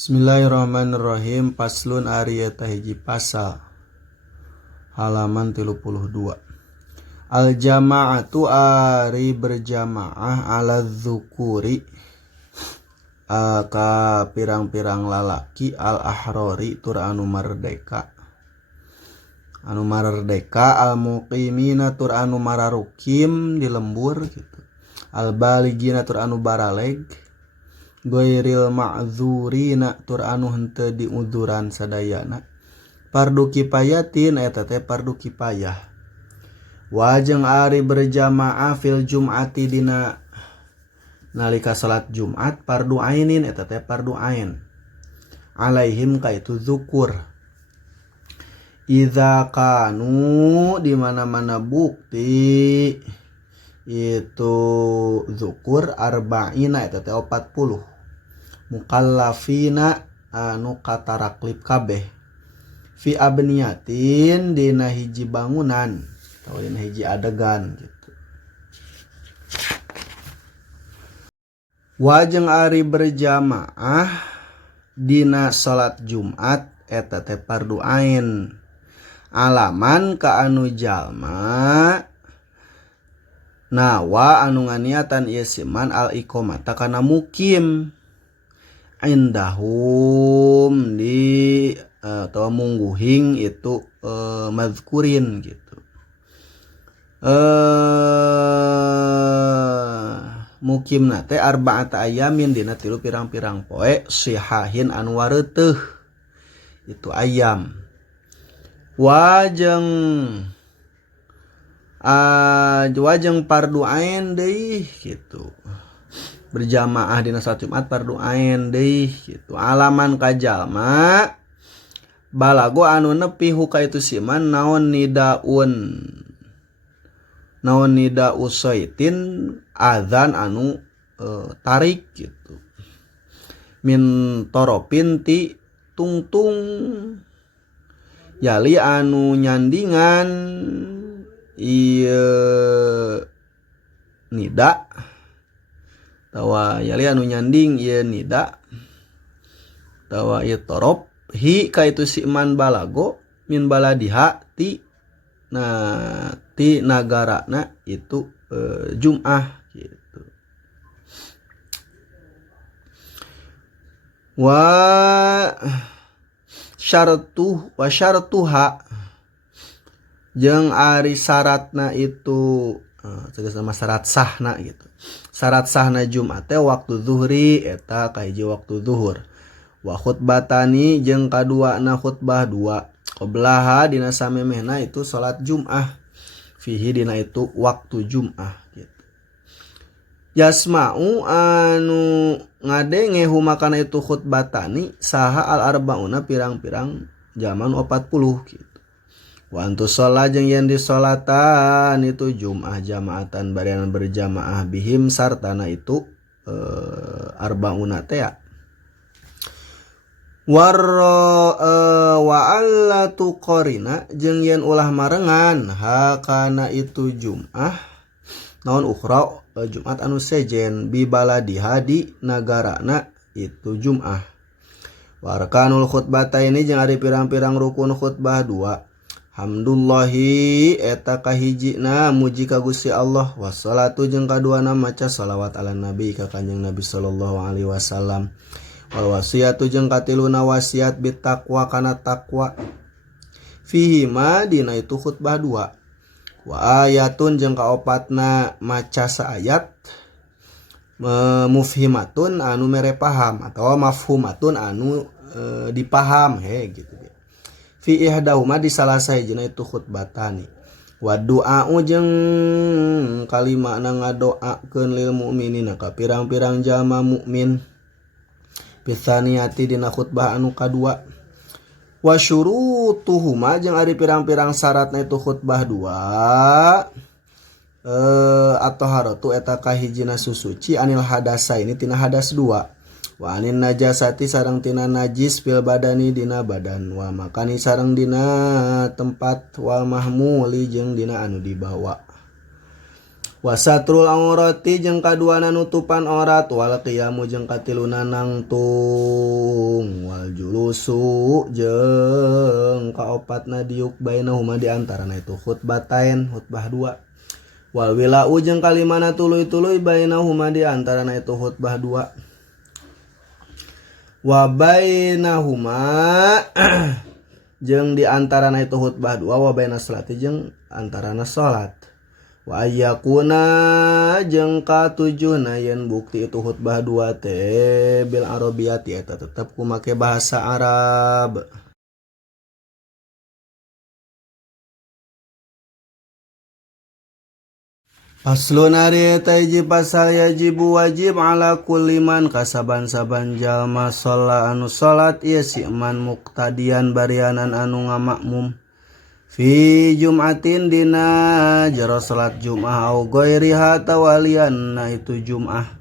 Bismillahirrahmanirrahim. Paslun ari eta hiji pasal. Halaman 32. Al jama'atu ari berjamaah ala dzukuri ka pirang-pirang lalaki al ahrori tur anu mardeka. Anu mardeka al muqimina tur anu mararukim di lembur gitu. Al baligina tur anu baraleg. Goiril ma'dzurina tur anu henteu diuduran sadayana. Fardu kifayatin eta teh fardu kifayah. Wajeng ari berjamaah fil jum'ati dina nalika salat Jumat fardu ainin eta teh fardu ain. Alaihim ka itu zukur. Idza kanu di mana-mana bukti itu zukur arba'ina eta teh 40. Mukallafina anu kataraklip kabeh fi abniyatin dina hiji bangunan atau dina hiji adegan gitu. Wajeng ari berjamaah dina salat Jumat eta teh fardu ain. Alaman ka anu jalma nawa anu nganiatan ieu siman al iqamata kana mukim indahum di atau mungguhing itu mazkurin gitu. Mukimna teh arba'ata ayamin dina 3 pirang-pirang poe sihahin anu wareuteuh itu ayam. Wajeng fardu ain deui gitu. Berjamaah dina salat Jumat fardu ain deui gitu. Alaman ka jalma balago anu nepi huka itu siman naon nida'u saitin azan anu tarik gitu. Min toropin ti tungtung yali anu nyandingan ieu nida tawa yali anu nyanding ieu nida tawa ieu torop hi ka itu si iman balago min baladiha ti nagarana itu Jum'ah gitu. Wa syartuha jeung ari syaratna itu sama syarat sahna gitu. Syarat sahna Jumat teh waktu zuhri eta kahiji waktu zuhur. Wa khutbatani jeung kaduana khutbah 2. Qablaha dina samemehna itu salat Jum'ah. Fihi dina itu waktu Jum'ah gitu. Yasma'u anu ngadenge humakana itu khutbatani saha al arbauna pirang-pirang zaman 40 gitu. Wa antu sholat jeung yen disolatan itu Jum'ah jamaatan barian berjamaah bihim sartana itu arbauna teh wa allatu qarina jeung yen ulah marengan hakana itu Jum'ah naon ukhra Jumat anu sejen bi baladiha di nagarana itu Jum'ah. Warkanul khutbataini jeung ari pirang-pirang rukun khutbah 2. Hamdulillahi eta kahijina muji ka Gusti Allah wassalatu jeung kaduana maca shalawat ala nabi ka Kanjeng Nabi sallallahu alaihi wasallam wal wasiatu jeung katiluna wasiat bit taqwa kana taqwa fihi ma dina itu khutbah 2 wa ayatun jeung kaopatna maca saayat mufhimatun anu mere paham atau mafhumatun anu dipaham gitu. Fi ihdahuma di salah sahijina itu khutbatani. Wa du'a'u jeung kalimana ngadoakeun lil mukminina ka pirang-pirang jalma mukmin. Pitsaniyati dina khutbah anu kadua. Wa syurutuhuma jeung ari pirang-pirang syaratna itu khutbah 2. At-taharatu eta kahijina susuci anil hadasa ini tina hadas 2. Wa anin najasati sareng tina najis fil badani dina badan wa makani sareng dina tempat wal mahmuli jeung dina anu dibawa. Wasatrul aurati jeung kaduana nutupan aurat wal qiyamu jeung katiluna nangtung wasalisu jeung kaopatna diuk bainahuma di antarana itu khutbatain khutbah dua. Wal wilau jeung kalimana tuluy-tuluy bainahuma di antarana itu khutbah dua. Wa bainahuma jeung di antarana itu khutbah dua wa bainas salati jeung antarana salat. Wa ayyakuna jeung katujuhna yen bukti itu khutbah dua teh bil arabiyati eta tetep ku make bahasa Arab. Paslun ari eta hiji pasal yajibu wajib ala kulli man kasaban-saban jalma sholla anu sholat ieu si man muqtadian barianan anu ngamakmum fi jum'atin dina jero salat jum'ah au ghairiha tawalianna itu jum'ah.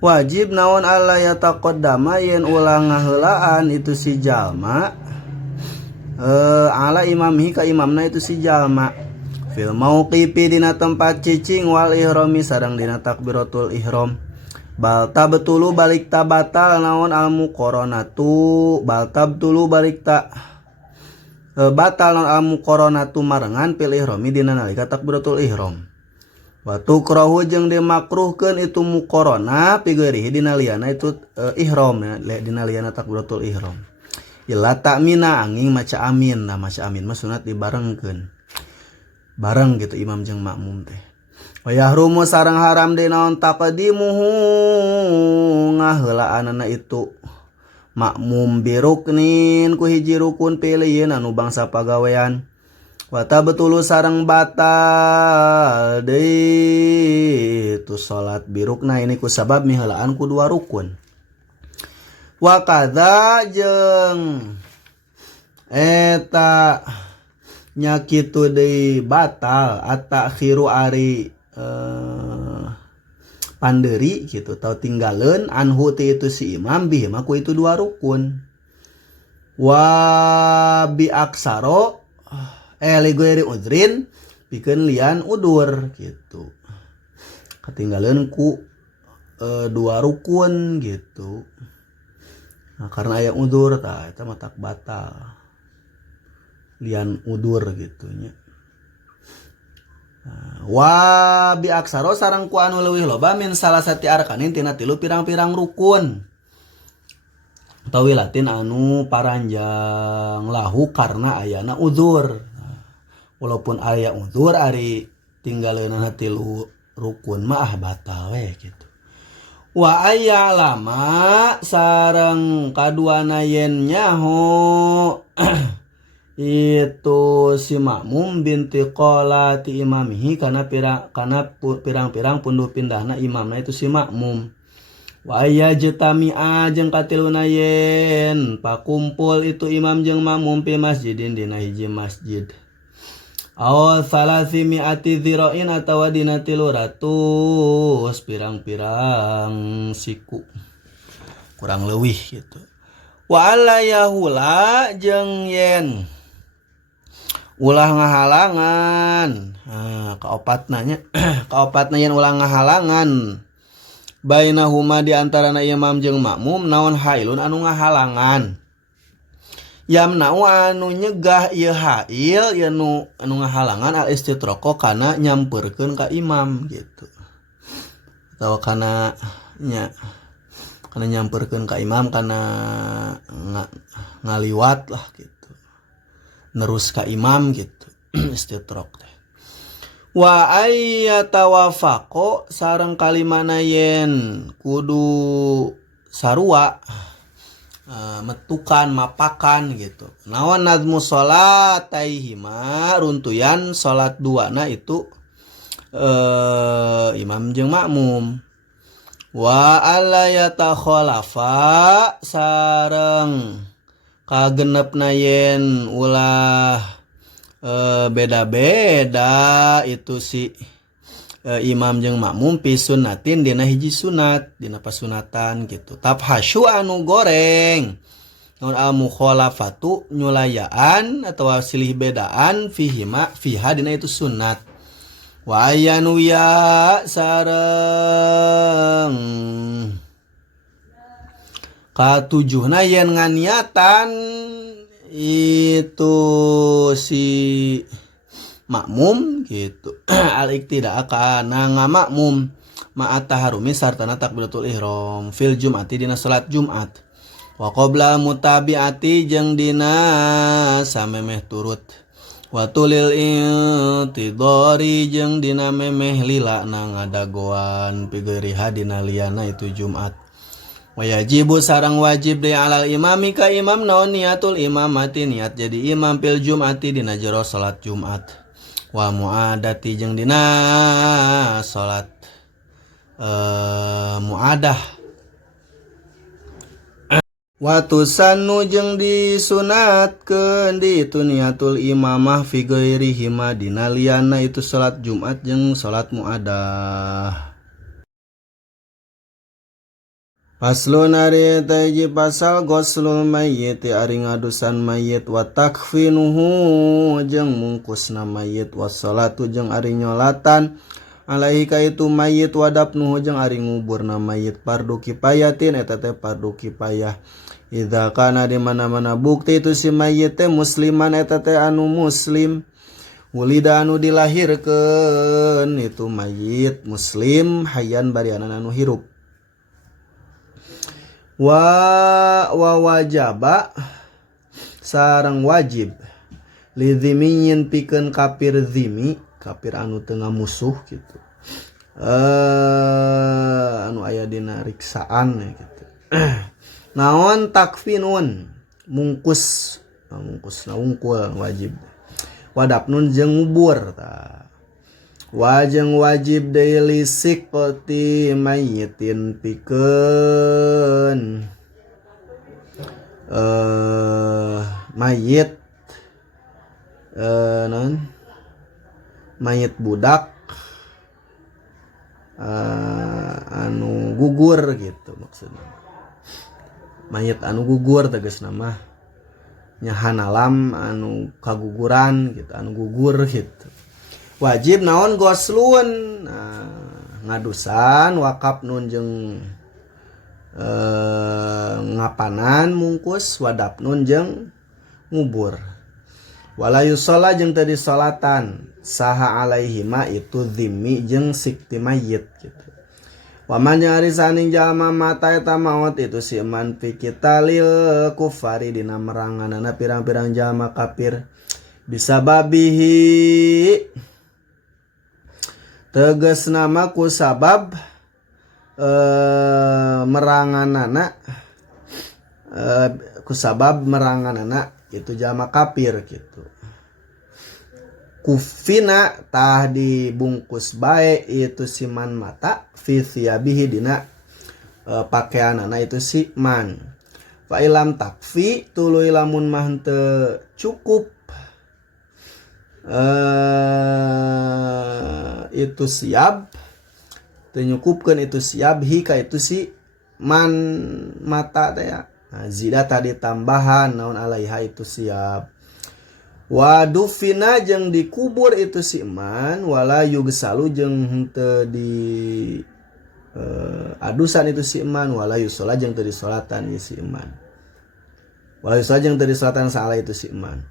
Wajib naon alla yataqaddama yen ulah ngaheulaan itu si jalma ala imamhi ka imamna itu si jalma fil mauqifi dina tempat cicing wal ihrami sareng dina takbiratul ihram. Balta betulu balik ta batal naon al muqaranatu balta betulu balik ta batal naon al muqaranatu marengan pil ihrami dina nalika takbiratul ihram. Wa tukrahu jeung dimakruhkeun itu muqarana pigeurihi dina liana itu ihram dina liana takbiratul ihram. Illa ta'mina angin maca amin. Nah maca amin mah sunat dibarengkeun bareng gitu imam jeung makmum teh. Wa yahrumu sareng haram dinaon taqdimuhu ngaheulaanana itu makmum biruknin ku hiji rukun pilieun anu bangsa pagawean. Wa tabtulu sareng batal deui itu salat birukna ini ku sabab miheulaan ku dua rukun. Wa kadza jeung eta nya kitu deui batal at-takhiru ari pandeuri gitu tau tinggaleun anhu ti itu si imam bihi mah ku itu dua rukun. Wa bi aksaro li ghairi udrin pikeun lian udur gitu. Katinggaleun ku dua rukun gitu. Nah karena aya udur tah eta mah tak batal. Lian udur gitunya. Wa bi aksaro sareng ku anu leuwih loba min salasati arkanin tina tilu pirang-pirang rukun. Tawilatin anu paranjang lahu karena ayana udzur. Walaupun aya udzur ari tinggaleunana tilu rukun mah batal we gitu. Wa aya lama sareng kaduana yen nyaho itu si makmum binti qolati imamihi kana pirang-pirang punduh pindahna imamna itu si makmum. Wa aya jetami'a jeung katiluna yen pakumpul itu imam jeung makmum pi masjidin dina hiji masjid. Aw salasimi'ati dzira'in atawa dina 300 pirang-pirang siku. Kurang leuwih gitu. Wa alla yahula jeung yen ulah ngahalangan. Kaopatna yen ulah ngahalangan bainahuma di antarana imam jeung makmum naon hailun anu ngahalangan. Yamna'u anu nyegah ieu hail anu ngahalangan al istitraqo kana nyampeurkeun ka imam gitu. Atawa kana nyampeurkeun ka imam kana ngaliwat lah gitu. Nerus ka imam gitu. Istitraq teh. Wa ayyatawafaqo sareng kalimana yen kudu sarua metukan mapakan gitu. Naon nazmu salataihima runtuyan salat duana itu imam jeung makmum. Wa alla yatakhalafa sareng kagenepna yen ulah beda-beda itu si imam jeung makmum pi sunnatin dina hiji sunat dina pasunatan gitu. Tabhasyu anu goreng naon al mukhalafatu nyulayaan atau silih bedaan fiha dina itu sunat. Wa ayanu ya sareng Katujuhna yen nganiatan itu si makmum gitu al-iktida kana ngamakmum ma'at taharumi sartana takbiratul ihram fil jum'ati dina salat Jumat wa qabla mutabiati jeung dina samemeh turut wa tulil intidori jeung dina memeh lila na ngadagoan pigeuri hadina liana itu Jumat. Wajibu sarang wajib de alal imami ka imam naon niatul imamati niat jadi imam pil jumati dina jero salat Jumat. Wa muadati jeung dina salat muadah. Wa tusannu jeung disunatkeun di itu niatul imamah fi ghairi hima dina liana itu salat Jumat jeung salat muadah. Paslun ari taji pasal goslul mayyit ari ngadusan mayit wa takfinuhu jeung mungkusna mayit wa salatu jeung ari nyolatan alaihi ka itu mayit wa dapnuhu jeung ari nguburna mayit fardu kifayatin eta teh fardu kifayah idza kana di mana-mana bukti itu si mayit teh musliman eta teh anu muslim ulida anu dilahirkeun itu mayit muslim hayyan barianan anu hirup wa wajaba sareng wajib lidhimiyin pikeun kafir zimi kafir anu teu ngamusuh gitu anu aya dina riksaan gitu naon takfinun mungkus mungkusna ungkul wajib wadapnun jeung ngubur tah wajeng wajib daily sikoti mayitin pikeun mayit non mayit budak anu gugur gitu maksudnya mayit anu gugur tegasna mah nyahanalam anu kaguguran gitu anu gugur gitu wajib naon goslun ngadusan wakap nun jeung ngapanan mungkus wadap nun jeung ngubur wala yusalla jeung teu disolatan saha alaihima itu zimmi jeung sikti mayit gitu waman jeung ari saning jalma mata eta maot itu si man fi qitalil kufari dina meranganana pirang-pirang jalma kafir bisa babihi tegas nama ku sabab meranganana ku sabab meranganana itu jalma kafir gitu kufina tah dibungkus bae itu siman mata fi thiyabihi dina pakaianana itu si man fa ilam takfi tuluy lamun mah teu cukup itu siap tenyukupkan itu siap hika itu si man mata teh ya zida tadi tambahan naon alaiha itu siap wadufina jeung dikubur itu si man wala yugsalu jeung henteu di adusan itu si man wala yusola jeung teu disolatan ieu si man wala yusola jeung teu disolatan saala itu si man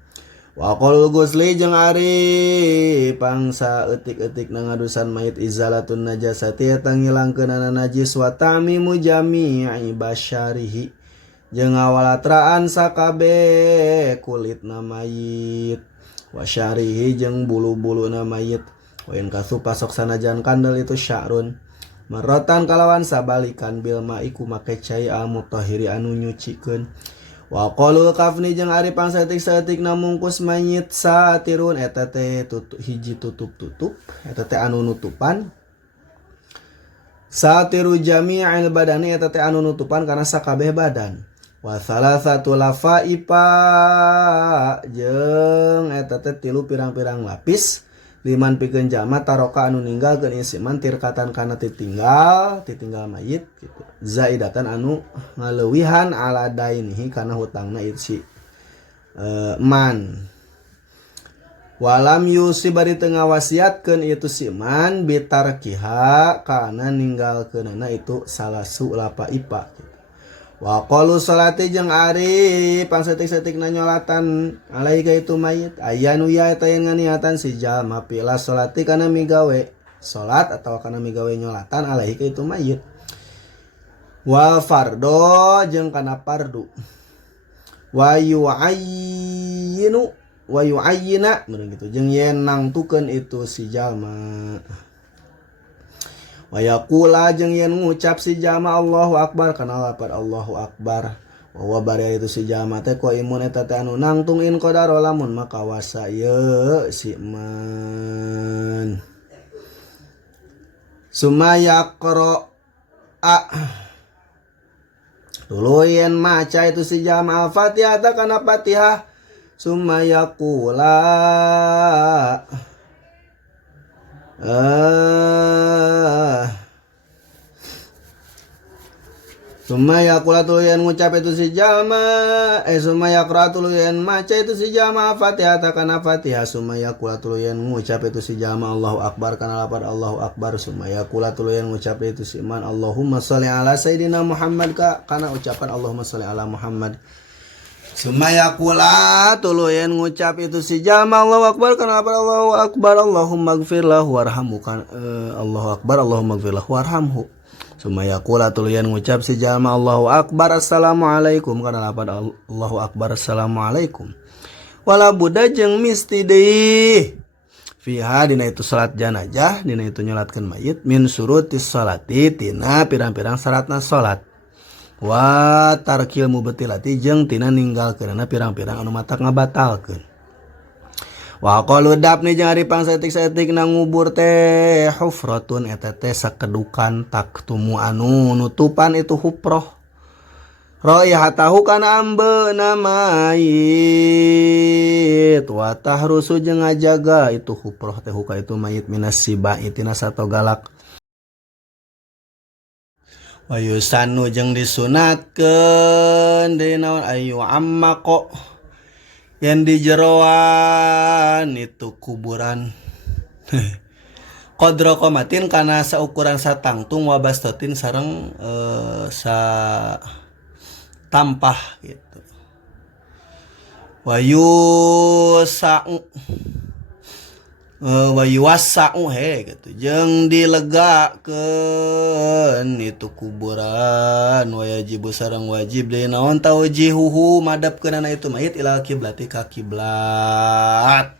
wa qul gusli jeung ari pangsa eutik-eutik na ngadusan mayit izalatun najasati eta ngilangkeunana najis wa tamimu jami'i basyarihi jeung ngawalatraan sakabeh kulitna mayit wa syarihi jeung bulu-buluna mayit wa in kasu pasok sanajan kandel itu sya'run marotan kalawan sabalikan bil ma'iku make cai al mutahhiri anu nyucikeun wa qalu kafni jeung ari pangsaeutik-saeutik na mungkus mayit satirun eta teh hiji tutup-tutup eta teh anu nutupan satiru jami'il badani eta teh anu nutupan kana sakabeh badan wa salasatu lafaipa jeung eta teh tilu pirang-pirang lapis liman pikeun jalma taroka anu ninggalkeun isiman tirkatan kana ditinggal mayit gitu zaidatan anu ngaleuwihan ala dainihi kana hutangna itu si man walam yusi bari teu ngawasiatkeun itu si man bitarkiha kana ninggalkeunana itu salasu lapa ipa gitu. Wa qalu salati jeung ari pangsetik-setikna nyolatan alaika itu mayit ayanu ya eta yen nganiatan si jalma pila salati kana migawe salat atau kana migawe nyolatan alaika itu mayit wal fardo jeung kana fardu wa yu'ayyina meureun kitu jeung yen nangtukeun itu si jalma wa yaqula jeung yen ngucap si jalma Allahu akbar kana lapar Allahu akbar wa bari itu si jalma teh ko imun eta teh anu nangtung in qadar lamun maka wasa ye si man sumaya qra tuluyen maca itu si jalma al-fatihah kana fatihah sumaya qula Sumaya qula tuluyan ngucap itu si jalma sumaya qra tuluyan maca itu si jalma Fatihah kana Fatihah sumaya qula tuluyan ngucap itu si jalma Allahu akbar kana lapar Allahu akbar sumaya qula tuluyan ngucap itu si man Allahumma shalli ala sayidina Muhammad kana ucapan Allahumma shalli ala Muhammad sumaya qula tuluyan ngucap itu si jalma Allahu akbar kana lapar Allahu akbar Allahumma ighfir lahu warhamhu Allahu akbar Allahumma ighfir lahu warhamhu sumaya qula tuluyan ngucap si jalma Allahu akbar assalamualaikum kana lapad Allahu akbar assalamualaikum wala buddha jeung misti deui fiha dina itu salat janazah dina itu nyolatkeun mayit min surutis salati tina pirang-pirang syaratna salat wa tarkil mubtilati jeung tina ninggalkeunna pirang-pirang anu matak ngabatalkeun wa qalu dapni jeung ari pangsetik-setik na ngubur teh hufratun eta teh sakedukan taktumu anu nutupan itu hufrah raihatahu kana ambeuna mayit wa tahrusu jeung ngajaga itu hufrah teh huka itu mayit minas sibai tina sato galak wa yusannu jeung disunatkeun deui naon ayu ammaqo yang di jeroan itu kuburan qadra qomatin kana saukuran satangtung wabastotin sareng sa tampah gitu wayuwasa'u gitu jeung dilegakeun itu kuburan wajibu sareng wajib deui naon taujihuhu madapkeunana itu mayit ila kiblati ka kiblat